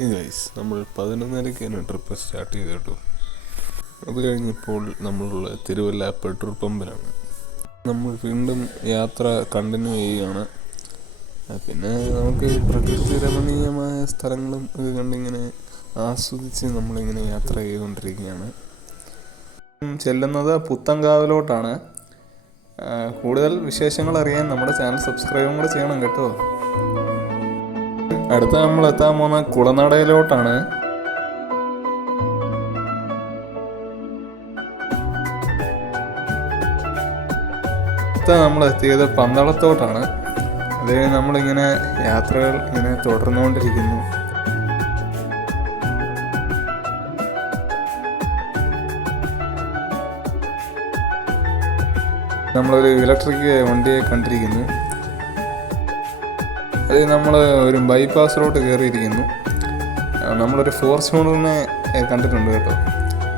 Guys നമ്മൾ 11:30-ക്കാണ് trip start ചെയ്ത് കേട്ടോ. അത് കഴിഞ്ഞപ്പോൾ നമ്മളുള്ള തിരുവല്ല പെട്രോൾ പമ്പിലാണ്. നമ്മൾ വീണ്ടും യാത്ര കണ്ടിന്യൂ ചെയ്യുകയാണ്. പിന്നെ നമുക്ക് പ്രകൃതി രമണീയമായ സ്ഥലങ്ങളും ഇത് കണ്ടിങ്ങനെ ആസ്വദിച്ച് നമ്മളിങ്ങനെ യാത്ര ചെയ്തുകൊണ്ടിരിക്കുകയാണ്. ചെല്ലുന്നത് പുത്തൻകാവിലോട്ടാണ്. കൂടുതൽ വിശേഷങ്ങൾ അറിയാൻ നമ്മുടെ ചാനൽ സബ്സ്ക്രൈബും കൂടെ ചെയ്യണം കേട്ടോ. അടുത്ത നമ്മൾ എത്താൻ പോകുന്ന കുളനടയിലോട്ടാണ്. നമ്മൾ എത്തിയത് പന്തളത്തോട്ടാണ്. അത് നമ്മളിങ്ങനെ യാത്രകൾ ഇങ്ങനെ തുടർന്നുകൊണ്ടിരിക്കുന്നു. നമ്മളൊരു ഇലക്ട്രിക് വണ്ടിയെ കണ്ടിരിക്കുന്നു. അത് നമ്മൾ ഒരു ബൈപ്പാസിലോട്ട് കയറിയിരിക്കുന്നു. നമ്മളൊരു ഫോർച്യൂണറിനെ കണ്ടിട്ടുണ്ട് കേട്ടോ.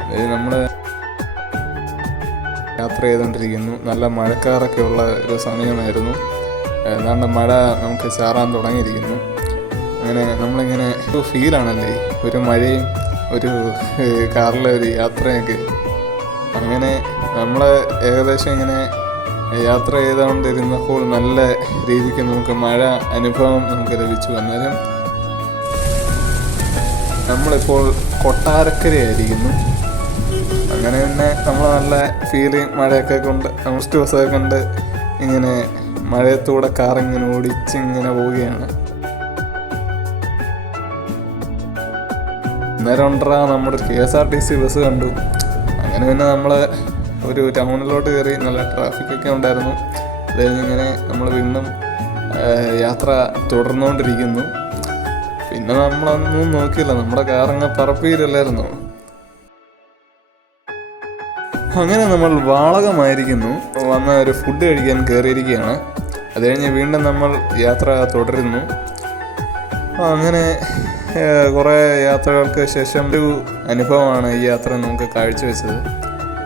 അത് നമ്മൾ യാത്ര ചെയ്തുകൊണ്ടിരിക്കുന്നു. നല്ല മഴക്കാറൊക്കെ ഉള്ള ഒരു സമയമായിരുന്നു. ഏതാണ്ട് മഴ നമുക്ക് ചാറാൻ തുടങ്ങിയിരിക്കുന്നു. അങ്ങനെ നമ്മളിങ്ങനെ ഒരു ഫീലാണല്ലേ, ഒരു മഴയും ഒരു കാറിലെ ഒരു യാത്രയൊക്കെ. അങ്ങനെ നമ്മൾ ഏകദേശം ഇങ്ങനെ യാത്ര ചെയ്തുകൊണ്ടിരുന്നപ്പോൾ നല്ല രീതിക്ക് നമുക്ക് മഴ അനുഭവം നമുക്ക് ലഭിച്ചു. അന്നേരം നമ്മളിപ്പോൾ കൊട്ടാരക്കരയായിരിക്കുന്നു. അങ്ങനെ തന്നെ നമ്മൾ നല്ല ഫീലിങ് മഴയൊക്കെ കൊണ്ട് ഫസ്റ്റ് ബസ്സൊക്കെ കണ്ട് ഇങ്ങനെ മഴയത്തൂടെ കാറിങ്ങനെ ഓടിച്ചിങ്ങനെ പോവുകയാണ്. അന്നേരം ഉണ്ടാ നമ്മുടെ KSRTC ബസ് കണ്ടു. അങ്ങനെ പിന്നെ നമ്മൾ ഒരു ടൗണിലോട്ട് കയറി. നല്ല ട്രാഫിക്കൊക്കെ ഉണ്ടായിരുന്നു. അത് കഴിഞ്ഞിങ്ങനെ നമ്മൾ വീണ്ടും യാത്ര തുടർന്നുകൊണ്ടിരിക്കുന്നു. പിന്നെ നമ്മളൊന്നും നോക്കിയില്ല, നമ്മുടെ കാറങ്ങ് പറപ്പിയില്ലായിരുന്നു. അങ്ങനെ നമ്മൾ വാളകമായിരിക്കുന്നു വന്ന ഒരു ഫുഡ് കഴിക്കാൻ കയറിയിരിക്കുകയാണ്. അത് കഴിഞ്ഞ് വീണ്ടും നമ്മൾ യാത്ര തുടരുന്നു. അങ്ങനെ കുറേ യാത്രകൾക്ക് ശേഷം ഒരു അനുഭവമാണ് ഈ യാത്ര നമുക്ക് കാഴ്ചവെച്ചത്.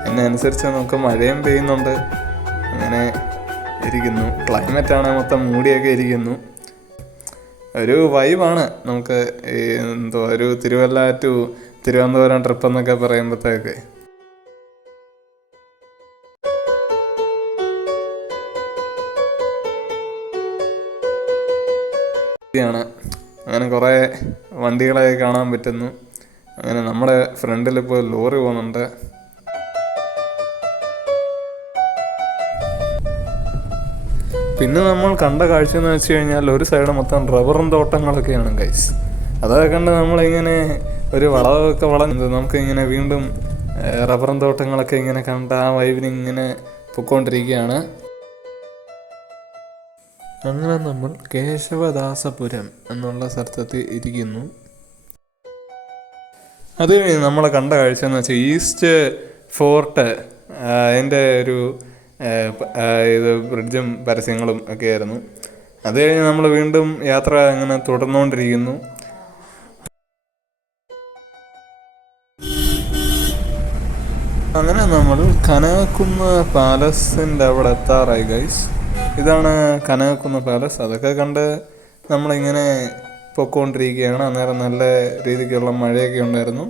അതിനനുസരിച്ച് നമുക്ക് മഴയും പെയ്യുന്നുണ്ട്. അങ്ങനെ ഇരിക്കുന്നു. ക്ലൈമറ്റാണ് മൊത്തം മൂടിയൊക്കെ ഇരിക്കുന്നു. ഒരു വൈബാണ് നമുക്ക് ഒരു തിരുവല്ല ടു തിരുവനന്തപുരം ട്രിപ്പ് എന്നൊക്കെ പറയുമ്പോഴത്തേക്ക്. അങ്ങനെ കുറേ വണ്ടികളൊക്കെ കാണാൻ പറ്റുന്നു. അങ്ങനെ നമ്മുടെ ഫ്രണ്ടിൽ ഇപ്പോൾ ലോറി പോകുന്നുണ്ട്. പിന്നെ നമ്മൾ കണ്ട കാഴ്ച എന്ന് വെച്ച് കഴിഞ്ഞാൽ ഒരു സൈഡ് മൊത്തം റബ്ബറും തോട്ടങ്ങളൊക്കെയാണ് ഗൈസ്. അതൊക്കെ കണ്ട് നമ്മളിങ്ങനെ ഒരു വളവൊക്കെ വളഞ്ഞത് നമുക്കിങ്ങനെ വീണ്ടും റബ്ബറും തോട്ടങ്ങളൊക്കെ ഇങ്ങനെ കണ്ട് ആ വൈബിന് ഇങ്ങനെ പൊയ്ക്കൊണ്ടിരിക്കുകയാണ്. അങ്ങനെ നമ്മൾ കേശവദാസപുരം എന്നുള്ള സ്ഥലത്തെത്തി ഇരിക്കുന്നു. അത് കഴിഞ്ഞ് നമ്മൾ കണ്ട കാഴ്ച എന്ന് വെച്ചാൽ ഈസ്റ്റ് ഫോർട്ട്, അതിൻ്റെ ഒരു ഇത് ബ്രിഡ്ജും പരസ്യങ്ങളും ഒക്കെ ആയിരുന്നു. അത് കഴിഞ്ഞ് നമ്മൾ വീണ്ടും യാത്ര അങ്ങനെ തുടർന്നുകൊണ്ടിരിക്കുന്നു. അങ്ങനെ നമ്മൾ കനകക്കുന്ന് പാലസിൻ്റെ അവിടെ എത്താറായി ഗൈസ്. ഇതാണ് കനകക്കുന്ന് പാലസ്. അതൊക്കെ കണ്ട് നമ്മളിങ്ങനെ പൊയ്ക്കൊണ്ടിരിക്കുകയാണ്. അന്നേരം നല്ല രീതിക്കുള്ള മഴയൊക്കെ ഉണ്ടായിരുന്നു.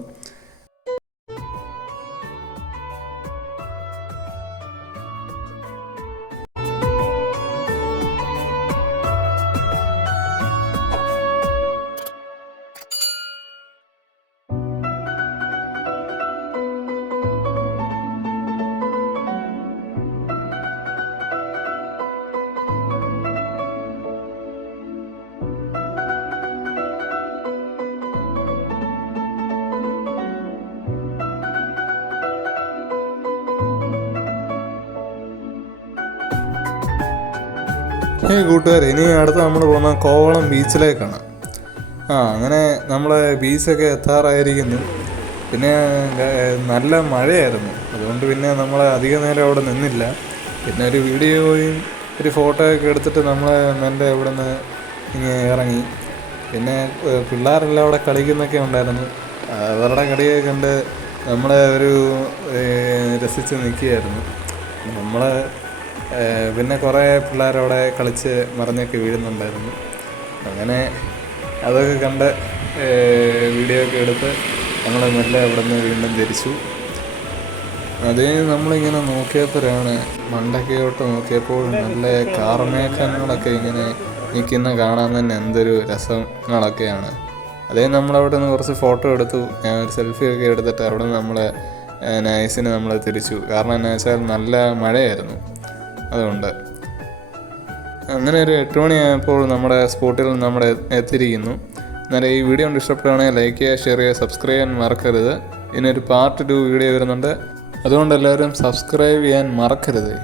കൂട്ടുകാർ, ഇനി അടുത്ത് നമ്മൾ പോകുന്ന കോവളം ബീച്ചിലേക്കാണ്. അങ്ങനെ നമ്മൾ ബീച്ചൊക്കെ എത്താറായിരിക്കുന്നു. പിന്നെ നല്ല മഴയായിരുന്നു. അതുകൊണ്ട് പിന്നെ നമ്മൾ അധിക നേരം അവിടെ നിന്നില്ല. പിന്നെ ഒരു വീഡിയോയും ഒരു ഫോട്ടോയൊക്കെ എടുത്തിട്ട് നമ്മൾ എൻ്റെ ഇവിടെ നിന്ന് ഇങ്ങനെ ഇറങ്ങി. പിന്നെ പിള്ളേരെല്ലാം അവിടെ കളിക്കുന്നൊക്കെ ഉണ്ടായിരുന്നു. അവരുടെ കളിയൊക്കെ കണ്ട് നമ്മളെ ഒരു രസിച്ച് നിൽക്കുകയായിരുന്നു നമ്മൾ. പിന്നെ കുറേ പിള്ളേരവിടെ കളിച്ച് മറിഞ്ഞൊക്കെ വീഴുന്നുണ്ടായിരുന്നു. അങ്ങനെ അതൊക്കെ കണ്ട് വീഡിയോ ഒക്കെ എടുത്ത് ഞങ്ങൾ മെല്ലെ അവിടെ നിന്ന് വീണ്ടും തിരിച്ചു. അതേ നമ്മളിങ്ങനെ നോക്കിയപ്പോഴാണ് മണ്ടക്കയോട്ട് നോക്കിയപ്പോൾ നല്ല കാർമേഘങ്ങളൊക്കെ ഇങ്ങനെ നിൽക്കുന്ന കാണാൻ തന്നെ എന്തൊരു രസങ്ങളൊക്കെയാണ്. അതേ നമ്മളവിടെ നിന്ന് കുറച്ച് ഫോട്ടോ എടുത്തു, സെൽഫിയൊക്കെ എടുത്തിട്ട് അവിടെ നിന്ന് നമ്മൾ നൈസിന് നമ്മൾ തിരിച്ചു. കാരണം എന്താ വെച്ചാൽ നല്ല മഴയായിരുന്നു. അതുകൊണ്ട് അങ്ങനെ ഒരു 8 മണിയായപ്പോൾ നമ്മുടെ സ്പോട്ടിൽ നമ്മൾ എത്തിയിരിക്കുന്നു. അന്നേരം ഈ വീഡിയോ കൊണ്ട് ഇഷ്ടപ്പെടുകയാണെങ്കിൽ ലൈക്ക് ചെയ്യുക, ഷെയർ ചെയ്യുക, സബ്സ്ക്രൈബ് ചെയ്യാൻ മറക്കരുത്. ഇതിനൊരു പാർട്ട് 2 വീഡിയോ വരുന്നുണ്ട്. അതുകൊണ്ട് എല്ലാവരും സബ്സ്ക്രൈബ് ചെയ്യാൻ മറക്കരുത്.